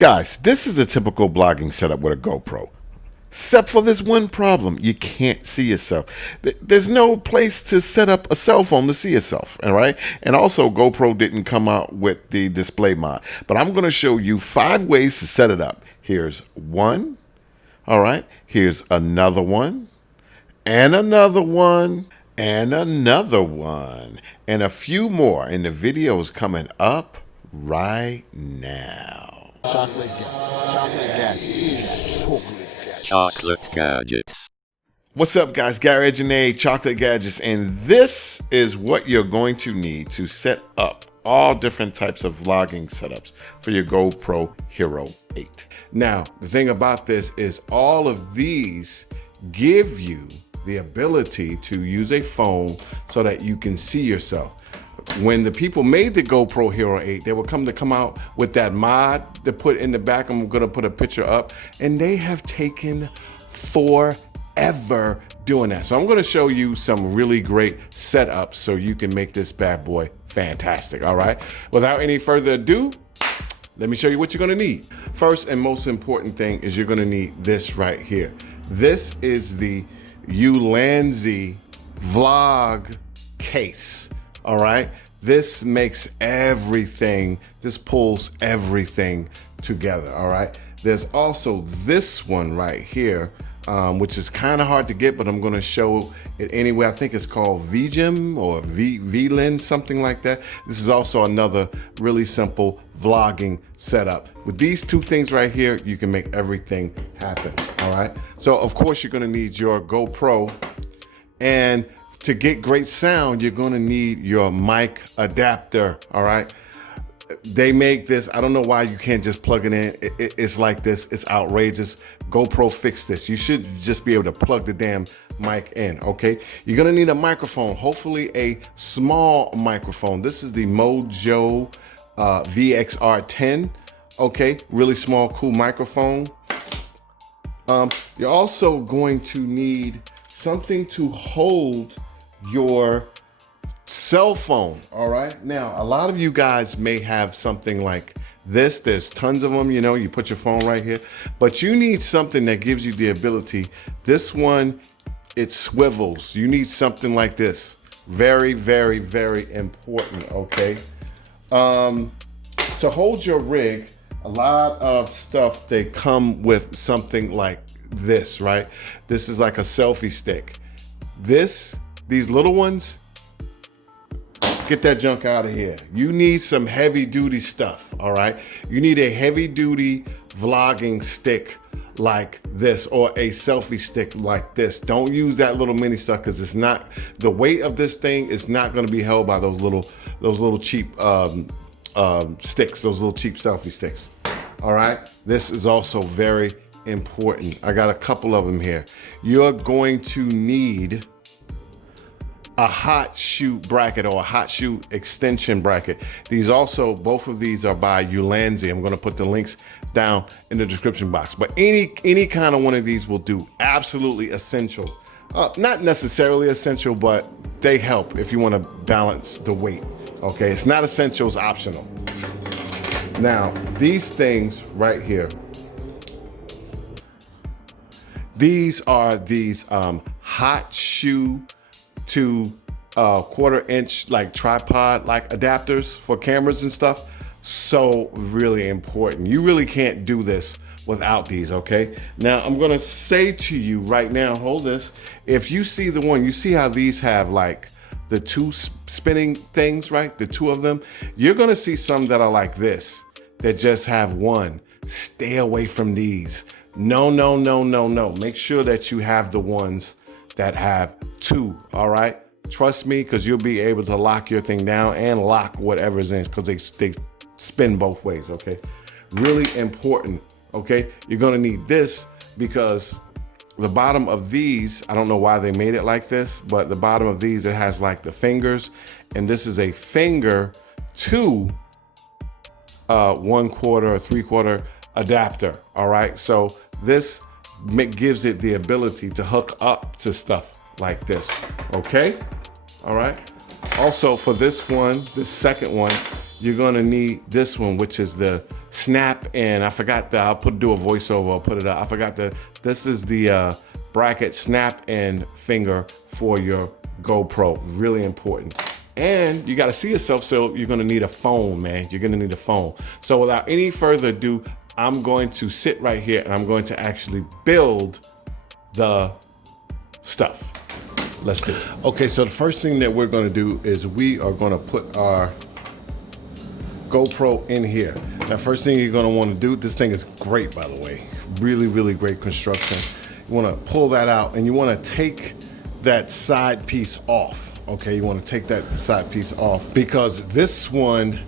Guys, this is the typical blogging setup with a GoPro. Except for this one problem, you can't see yourself. There's no place to set up a cell phone to see yourself, all right? And also, GoPro didn't come out with the display mod. But I'm going to show you 5 ways to set it up. Here's one, all right? Here's another one, and another one, and another one, and a few more. And the video is coming up right now. Chocolate gadgets. What's up, guys? Gary Janae, Chocolate Gadgets, and this is what you're going to need to set up all different types of vlogging setups for your GoPro Hero 8. Now, the thing about this is all of these give you the ability to use a phone so that you can see yourself. When the people made the GoPro Hero 8, they would come out with that mod to put in the back. I'm gonna put a picture up, and they have taken forever doing that. So I'm gonna show you some really great setups so you can make this bad boy fantastic, all right? Without any further ado, let me show you what you're gonna need. First and most important thing is you're gonna need this right here. This is the Ulanzi vlog case. All right, this makes everything, this pulls everything together, all right? There's also this one right here, which is kind of hard to get, but I'm gonna show it anyway. I think it's called VGem or VLens, something like that. This is also another really simple vlogging setup. With these two things right here, you can make everything happen, all right? So of course you're gonna need your GoPro, and to get great sound, you're gonna need your mic adapter, all right? They make this, I don't know why you can't just plug it in. It's like this, it's outrageous. GoPro fixed this. You should just be able to plug the damn mic in, okay? You're gonna need a microphone, hopefully a small microphone. This is the Mojo VXR10, okay? Really small, cool microphone. You're also going to need something to hold your cell phone, all right? Now, a lot of you guys may have something like this. There's tons of them, you know, you put your phone right here, but you need something that gives you the ability. This one, it swivels. You need something like this. Very, very, very important, okay? To hold your rig, a lot of stuff, they come with something like this, right? This is like a selfie stick. These little ones, get that junk out of here. You need some heavy duty stuff, all right? You need a heavy duty vlogging stick like this, or a selfie stick like this. Don't use that little mini stuff, because it's not, the weight of this thing is not gonna be held by those little cheap sticks, those little cheap selfie sticks, all right? This is also very important. I got a couple of them here. You're going to need a hot shoe bracket or a hot shoe extension bracket. These also, both of these are by Ulanzi. I'm gonna put the links down in the description box. But any kind of one of these will do. Absolutely essential. Not necessarily essential, but they help if you wanna balance the weight, okay? It's not essential, it's optional. Now, these things right here, these are these hot shoe to 1/4 inch like tripod like adapters for cameras and stuff. So really important. You really can't do this without these, okay? Now I'm gonna say to you right now, hold this. If you see the one, you see how these have like the two spinning things, right? The two of them. You're gonna see some that are like this, that just have one. Stay away from these. No, no, no, no, no. Make sure that you have the ones that have two, all right? Trust me, because you'll be able to lock your thing down and lock whatever's in, because they spin both ways, okay? Really important, okay? You're gonna need this because the bottom of these, I don't know why they made it like this, but the bottom of these, it has like the fingers, and this is a finger to 1/4 or 3/4 adapter, all right? So this gives it the ability to hook up to stuff like this, okay? All right. Also for this one, the second one, you're gonna need this one, which is the snap and I forgot I'll do a voiceover, I'll put it up. I forgot this is the bracket snap and finger for your GoPro, really important. And you gotta see yourself, so you're gonna need a phone, man. You're gonna need a phone. So without any further ado, I'm going to sit right here and I'm going to actually build the stuff. Let's do it. Okay, so the first thing that we're gonna do is we are gonna put our GoPro in here. Now, first thing you're gonna wanna do, this thing is great, by the way. Really, really great construction. You wanna pull that out and you wanna take that side piece off. Okay, you wanna take that side piece off because this one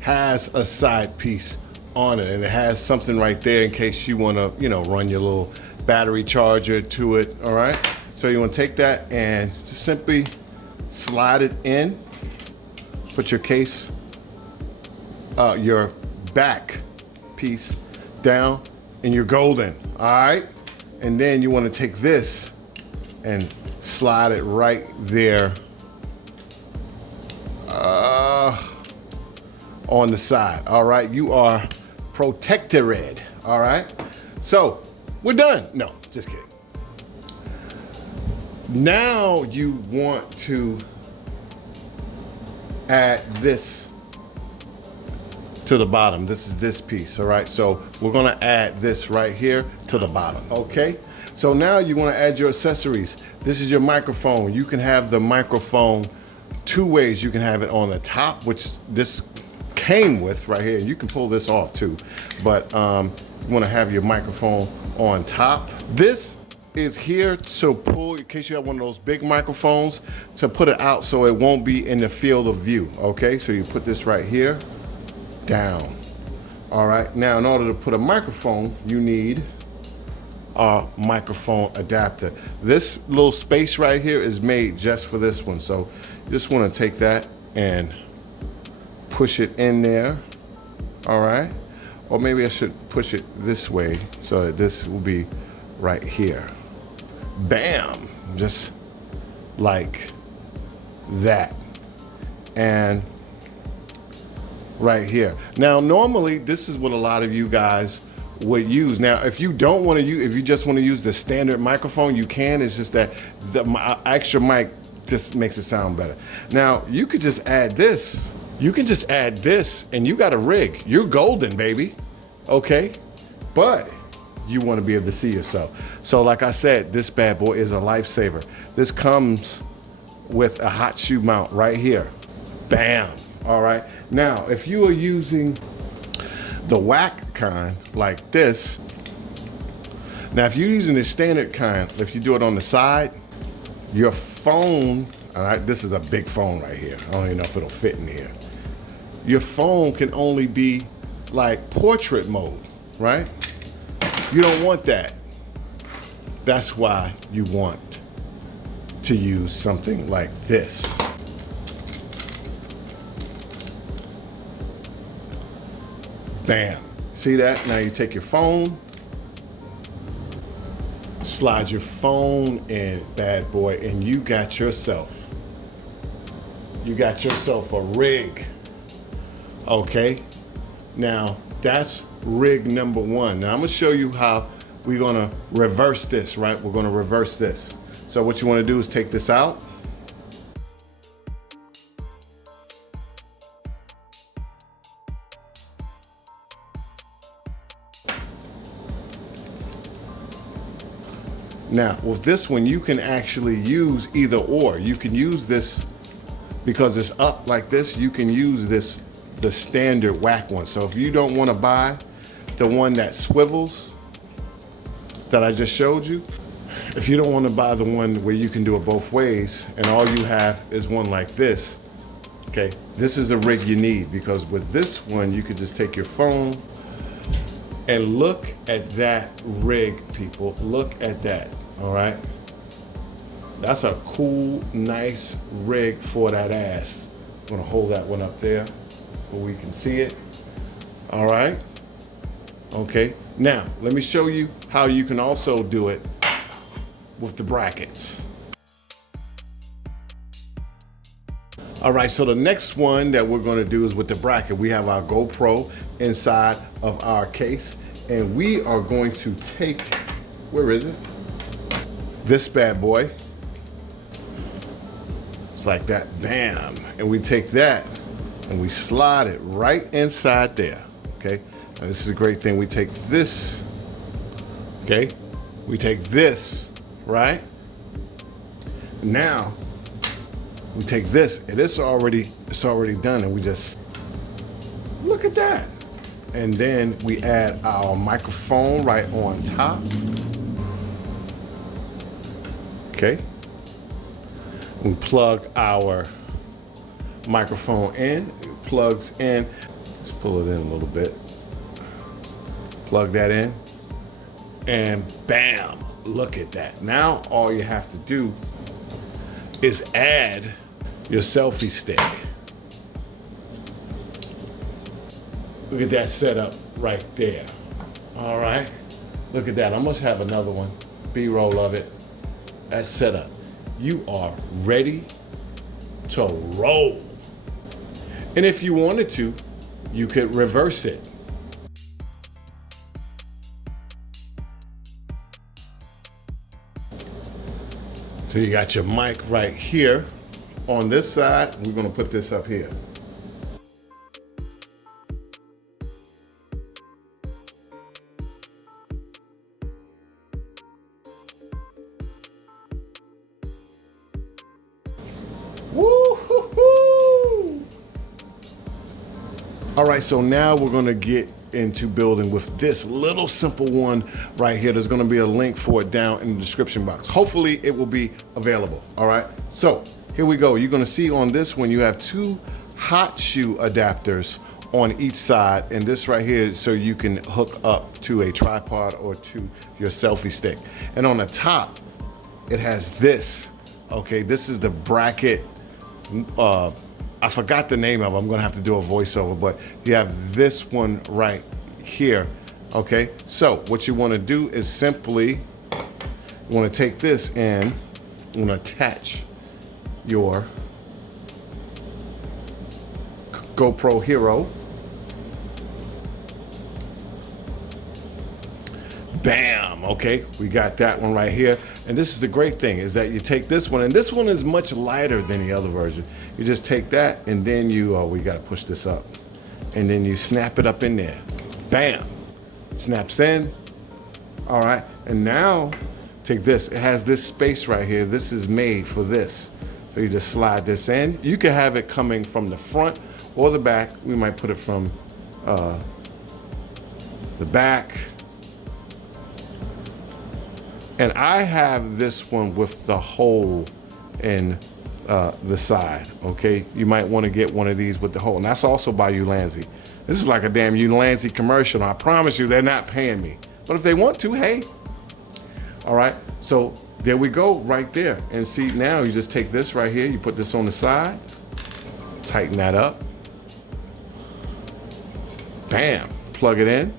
has a side piece on it and it has something right there in case you wanna, run your little battery charger to it, all right? So you wanna take that and just simply slide it in, put your case, your back piece down, and you're golden, all right? And then you wanna take this and slide it right there on the side, all right? You are protected, all right? So, we're done. No, just kidding. Now you want to add this to the bottom. This is this piece, all right? So we're gonna add this right here to the bottom, okay? So now you wanna add your accessories. This is your microphone. You can have the microphone two ways. You can have it on the top, which this came with right here. You can pull this off too, but you wanna have your microphone on top. This is here to pull, in case you have one of those big microphones, to put it out so it won't be in the field of view, okay? So you put this right here, down. All right, now in order to put a microphone, you need a microphone adapter. This little space right here is made just for this one. So you just wanna take that and push it in there, all right? Or maybe I should push it this way so that this will be right here. Bam, just like that. And right here. Now, normally this is what a lot of you guys would use. Now, if you don't want to use, if you just want to use the standard microphone, you can. It's just that the extra mic just makes it sound better. Now, you could just add this. You can just add this and you got a rig. You're golden, baby. Okay? But you want to be able to see yourself. So like I said, this bad boy is a lifesaver. This comes with a hot shoe mount right here. Bam. All right. Now, if you are using the whack kind like this, now if you're using the standard kind, if you do it on the side, your phone, all right, this is a big phone right here. I don't even know if it'll fit in here. Your phone can only be like portrait mode, right? You don't want that. That's why you want to use something like this. Bam. See that? Now you take your phone, slide your phone in, bad boy, and you got yourself a rig. Okay? Now, that's rig number one. Now I'm gonna show you how we're gonna reverse this, right? We're gonna reverse this. So what you wanna do is take this out. Now, with this one, you can actually use either or. You can use this, because it's up like this, you can use this, the standard whack one. So if you don't wanna buy the one that swivels, that I just showed you, if you don't wanna buy the one where you can do it both ways, and all you have is one like this, okay, this is a rig you need, because with this one, you could just take your phone and look at that rig, people. Look at that, all right? That's a cool, nice rig for that ass. I'm gonna hold that one up there where we can see it, all right? Okay, now let me show you how you can also do it with the brackets. All right, so the next one that we're gonna do is with the bracket. We have our GoPro inside of our case. And we are going to take, where is it? This bad boy. It's like that, bam. And we take that and we slide it right inside there, okay? Now this is a great thing. We take this, okay? We take this, right? Now, we take this, and it's already done, and we just, look at that. And then we add our microphone right on top. Okay. We plug our microphone in, it plugs in. Let's pull it in a little bit. Plug that in, and bam, look at that. Now all you have to do is add your selfie stick. Look at that setup right there. All right, look at that. I must have another one, B-roll of it. That's set up. You are ready to roll. And if you wanted to, you could reverse it. So you got your mic right here. On this side, we're gonna put this up here. Woo-hoo-hoo! All right, so now we're gonna get into building with this little simple one right here. There's gonna be a link for it down in the description box. Hopefully it will be available, all right? So here we go. You're gonna see on this one, you have two hot shoe adapters on each side, and this right here is so you can hook up to a tripod or to your selfie stick. And on the top, it has this, okay? This is the bracket, I forgot the name of it. I'm gonna have to do a voiceover, but you have this one right here, okay? So what you wanna do is simply, you wanna take this and you wanna attach your GoPro Hero. Bam, okay, we got that one right here. And this is the great thing, is that you take this one, and this one is much lighter than the other version. You just take that, and then you, we gotta push this up. And then you snap it up in there. Bam, snaps in. All right, and now, take this. It has this space right here. This is made for this. So you just slide this in. You can have it coming from the front or the back. We might put it from the back. And I have this one with the hole in the side, okay? You might wanna get one of these with the hole. And that's also by Ulanzi. This is like a damn Ulanzi commercial. I promise you, they're not paying me. But if they want to, hey. All right, so there we go, right there. And see, now you just take this right here, you put this on the side, tighten that up. Bam, plug it in.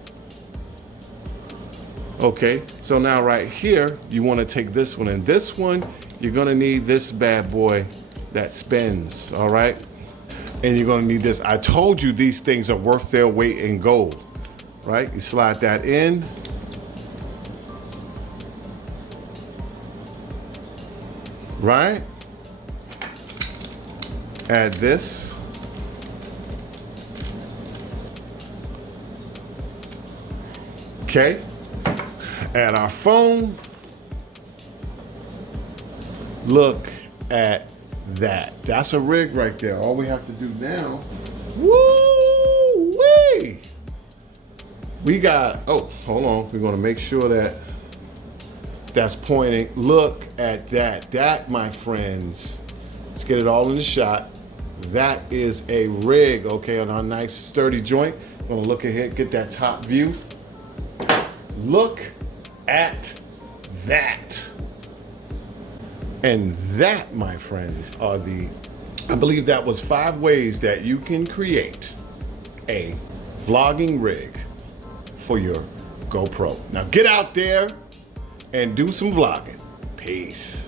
Okay, so now right here, you wanna take this one, and this one, you're gonna need this bad boy that spins, all right? And you're gonna need this. I told you these things are worth their weight in gold, right? You slide that in. Right? Add this. Okay. Add our phone. Look at that. That's a rig right there. All we have to do now, woo-wee! We got, oh, hold on. We're gonna make sure that that's pointing. Look at that. That, my friends, let's get it all in the shot. That is a rig, okay, on our nice sturdy joint. I'm gonna look ahead, get that top view. Look at that. And that, my friends, are I believe that was 5 ways that you can create a vlogging rig for your GoPro. Now get out there and do some vlogging. Peace.